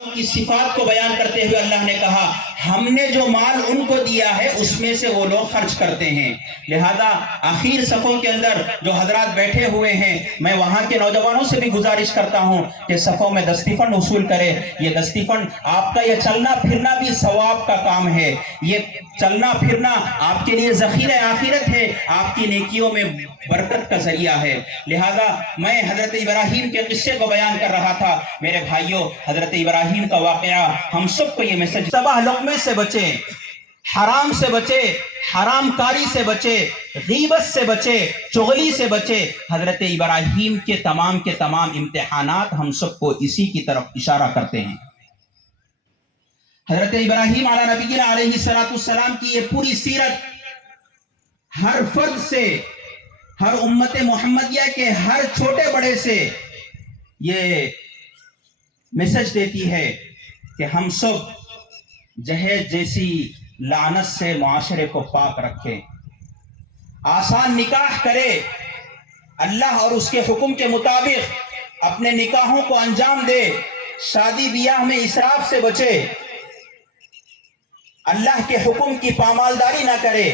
की सिफात को बयान करते हुए अल्लाह ने कहा, हमने जो माल उनको दिया है उसमें से वो लोग खर्च करते हैं। लिहाजा आखिर सफ़ों के अंदर जो हजरात बैठे हुए हैं, मैं वहां के नौजवानों से भी गुजारिश करता हूं कि सफ़ों में दस्तीफंड वसूल करें। ये दस्तीफंड आपका ये चलना फिरना भी सवाब का काम है। ये चलना फिरना आपके लिए ज़ख़ीरे आखिरत है, आपकी नेकियों में बरकत का जरिया है। लिहाजा मैं हजरत इब्राहिम के किस्से को बयान कर रहा था। मेरे भाइयों, हजरत इब्राहिम का वाकया हम सबको ये मैसेज, तबाह लुक़मे से बचे, हराम से बचे, हरामकारी से बचे, गीबत से बचे, चुगली से बचे। हजरत इब्राहिम के तमाम इम्तिहानात हम सबको इसी की तरफ इशारा करते हैं। हजरत इब्राहिम अला नबीना अलैहिस्सलाम की ये पूरी सीरत हर फर्द से, हर उम्मत मोहम्मदिया के हर छोटे बड़े से ये मैसेज देती है कि हम सब जहेज जैसी लानत से मुआशरे को पाक रखें, आसान निकाह करे, अल्लाह और उसके हुक्म के मुताबिक अपने निकाहों को अंजाम दे, शादी ब्याह में इसराफ से बचे, अल्लाह के हुक्म की पामालदारी ना करे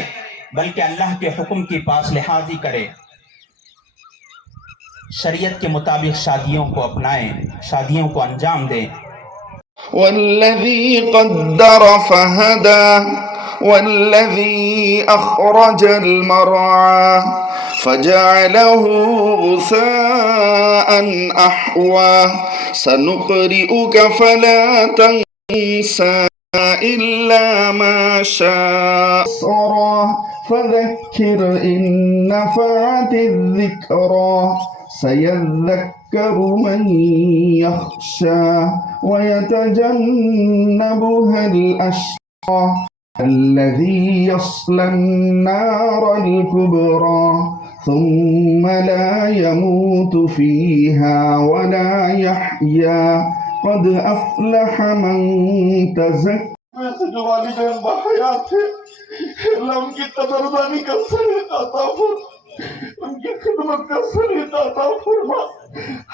बल्कि अल्लाह के हुक्म की पास लिहाजी करे, शरीयत के मुताबिक शादियों को अपनाएं, शादियों को अंजाम दें। वल्लज़ी क़द्दर फ़हदा वल्लज़ी अख़रजल मरआ फ़जअलहु गुसाअन अहवा सनुक़रिउक फ़ला तंसा इल्ला मा शाअ फ़ज़क्किर इन नफ़अतिज़ ज़िक्रा सयज़्ज़क्करु मन यख़शा वयतजन्नबुहा अल-अश्क़ा अल्लज़ी यस्ला अन्नार अल-कुब्रा थुम्मा ला यमूतु फ़ीहा वला यहया क़द अफ़लह मन तज़क्का। जो वालिदैन बहयात थे, अल्लाह उनकी कदरदानी का सलीका अता फरमा, उनकी खिदमत का सलीका अता फरमा।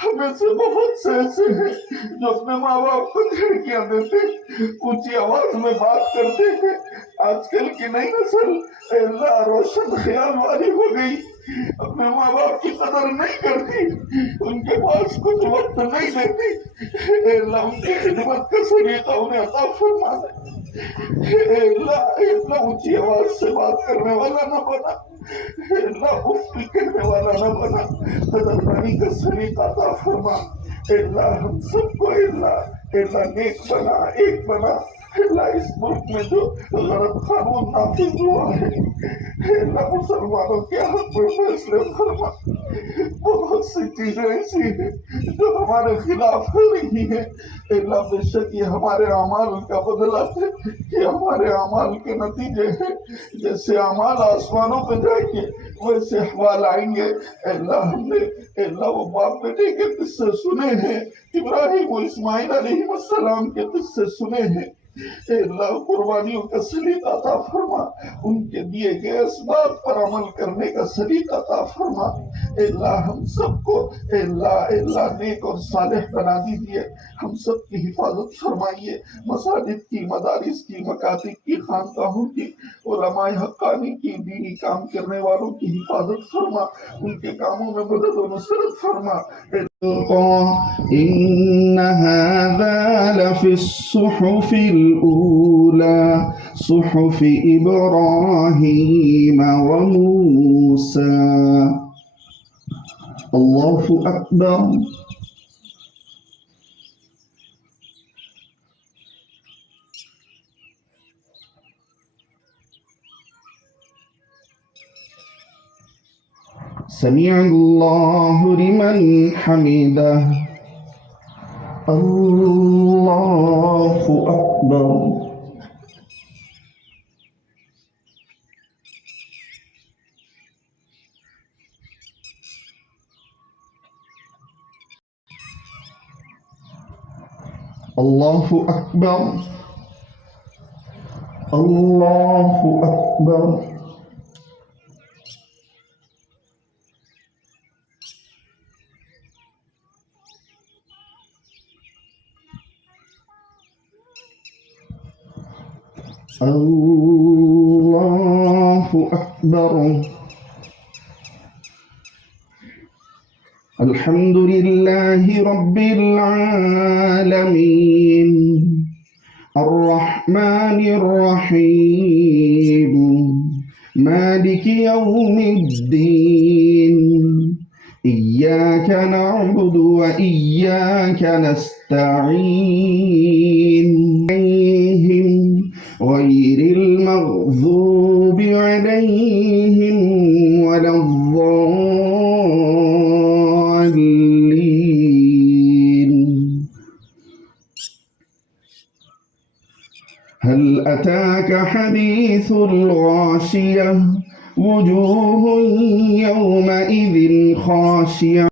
हमें से बहुत से ऐसे हैं जो अपने माँ बाप को झड़कियां देते, ऊंची आवाज में बात करते हैं। आजकल की नई नस्ल अल्लाह रोशन ख्याल वाली हो गई, अपने माँ बाप की कदर नहीं करती, उनके पास कुछ वक्त नहीं देती। अल्लाह उनकी खिदमत का सलीका उन्हें अता फरमा। अल्लाह ऊंची आवाज से बात करने वाला न बना, अल्लाह उफ्ती कहने वाला न बना, कदरदानी का सलीका अता फरमा। अल्लाह हम सबको अल्लाह नेक बना, एक बना। अल्लाह इस मुल्क में जो गलत कानून नाफिज हुआ है, अल्लाह मुसलमानों के हक में फैसले फरमा। बहुत सी चीजें ऐसी हैं जो हमारे खिलाफ हो रही है। अल्लाह बेशक ये हमारे अमाल का बदला है, ये हमारे अमाल के नतीजे हैं। जैसे अमाल आसमानों पे जाएंगे वैसे अहवाल आएंगे। अल्लाह हमने अल्लाह वो बाप बेटे के किस्से सुने हैं, इब्राहिम और इस्माइल अलैहिस्सलाम के किस्से सुने हैं। अल्लाह कुर्बानियों का सलीका अता फरमा, उनके दिए गए असबाब पर अमल करने का सलीका अता फरमा। अल्लाह हम सबको अल्लाह नेक और सालेह बना दीजिए, हम सब की हिफाजत फरमाइए। मसाजिद की, मदारिस की, मकातिब की, खानकाहों की, उलमाए हक्कानी की, दीनी काम करने वालों की हिफाजत फरमा, उनके कामों में मदद और नुसरत फरमा। इन्न हाज़ा लफ़िस्सुहुफ़िल ऊला सुहुफ़ि इब्राहीम व मूसा। अल्लाहु अकबर। समिअल्लाहु लिमन हमिदह। अल्लाहु अकबर। अल्लाहु अकबर। अल्लाहु अकबर। الله أكبر. الحمد لله رب العالمين الرحمن الرحيم مالك يوم الدين إياك نعبد وإياك نستعين غير المغضوب عليهم ولا الضالين. هل أتاك حديث الغاشية وجوه يومئذ خاشعة.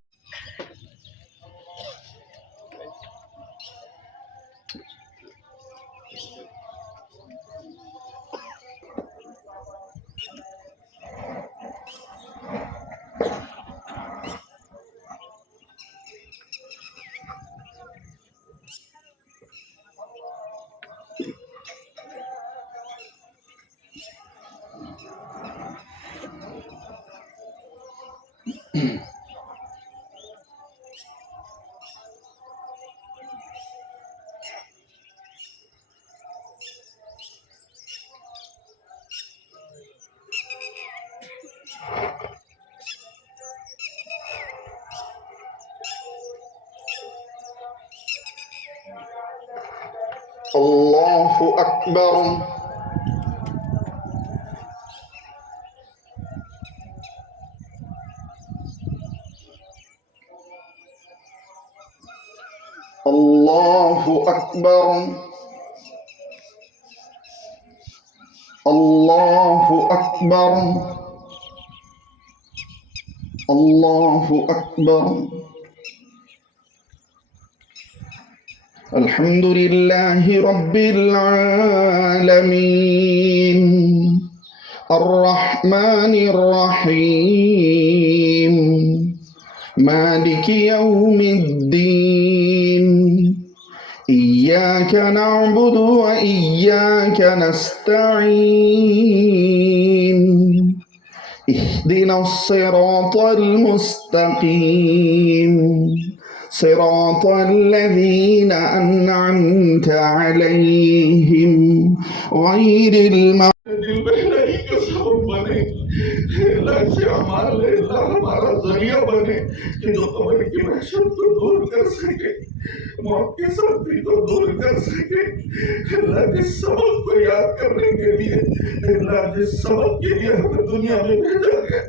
الله أكبر. الله أكبر. الله أكبر. الله أكبر. الحمد لله رب العالمين الرحمن الرحيم مالك يوم الدين إياك نعبد وإياك نستعين اهدنا الصراط المستقيم صراط الذين أنعمت عليهم غير المغضوب हमारा जरिया बने कि जो कब्र की वहशत को दूर कर सके, मौत की सख्ती को दूर कर सके। अल्लाह जिस सबक को याद करने के लिए, अल्लाह जिस सबक के लिए हमें दुनिया में भेजा गया,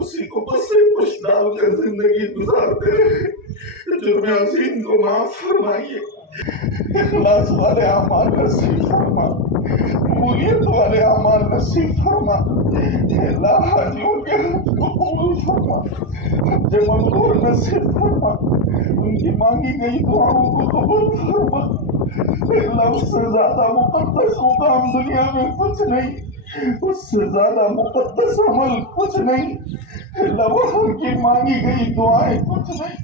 उसी को बस से कुछ डालकर जिंदगी गुजारते रहे। जुर्म अज़ीम को माफ फरमाइए, इखलास वाले अमाल नसीब फरमा, कबूलियत वाले अमाल नसीब फरमा। अल्लाह हाजियों के हज को कबूल फरमा, हज मकबूल नसीब फरमा, उनकी मांगी गई दुआओं को कबूल फरमा। अल्लाह उससे ज्यादा मुक़द्दस मुकाम दुनिया में कुछ नहीं, उससे ज्यादा मुक़द्दस अमल कुछ नहीं। अल्लाह वहाँ की मांगी गई दुआएं कुछ नहीं।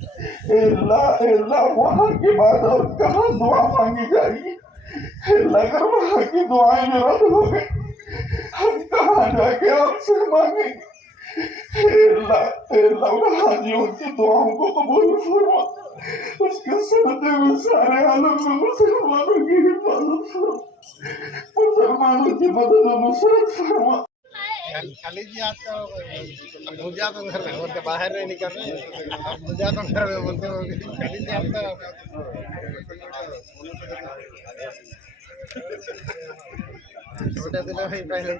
अल्लाह वहाँ के बाद और कहाँ दुआ मांगी जाएगी। अल्लाह अगर वहाँ की दुआएं में रद्द हो गई, हम कहाँ जाके आपसे मांगेंगे। अल्लाह हाजियों की दुआओं को कबूल फरमा, उसके सदक़े में सारे आलम में मुसलमानों की हिफाजत फरमा, मुसलमानों की मदद और नुसरत फरमा। खाली जी आपका मुझा तो घर में बोलते बाहर नहीं निकल रहे, अब मुझा तो घर में बोलते हो खाली जी आपका छोटे दिनों में पहले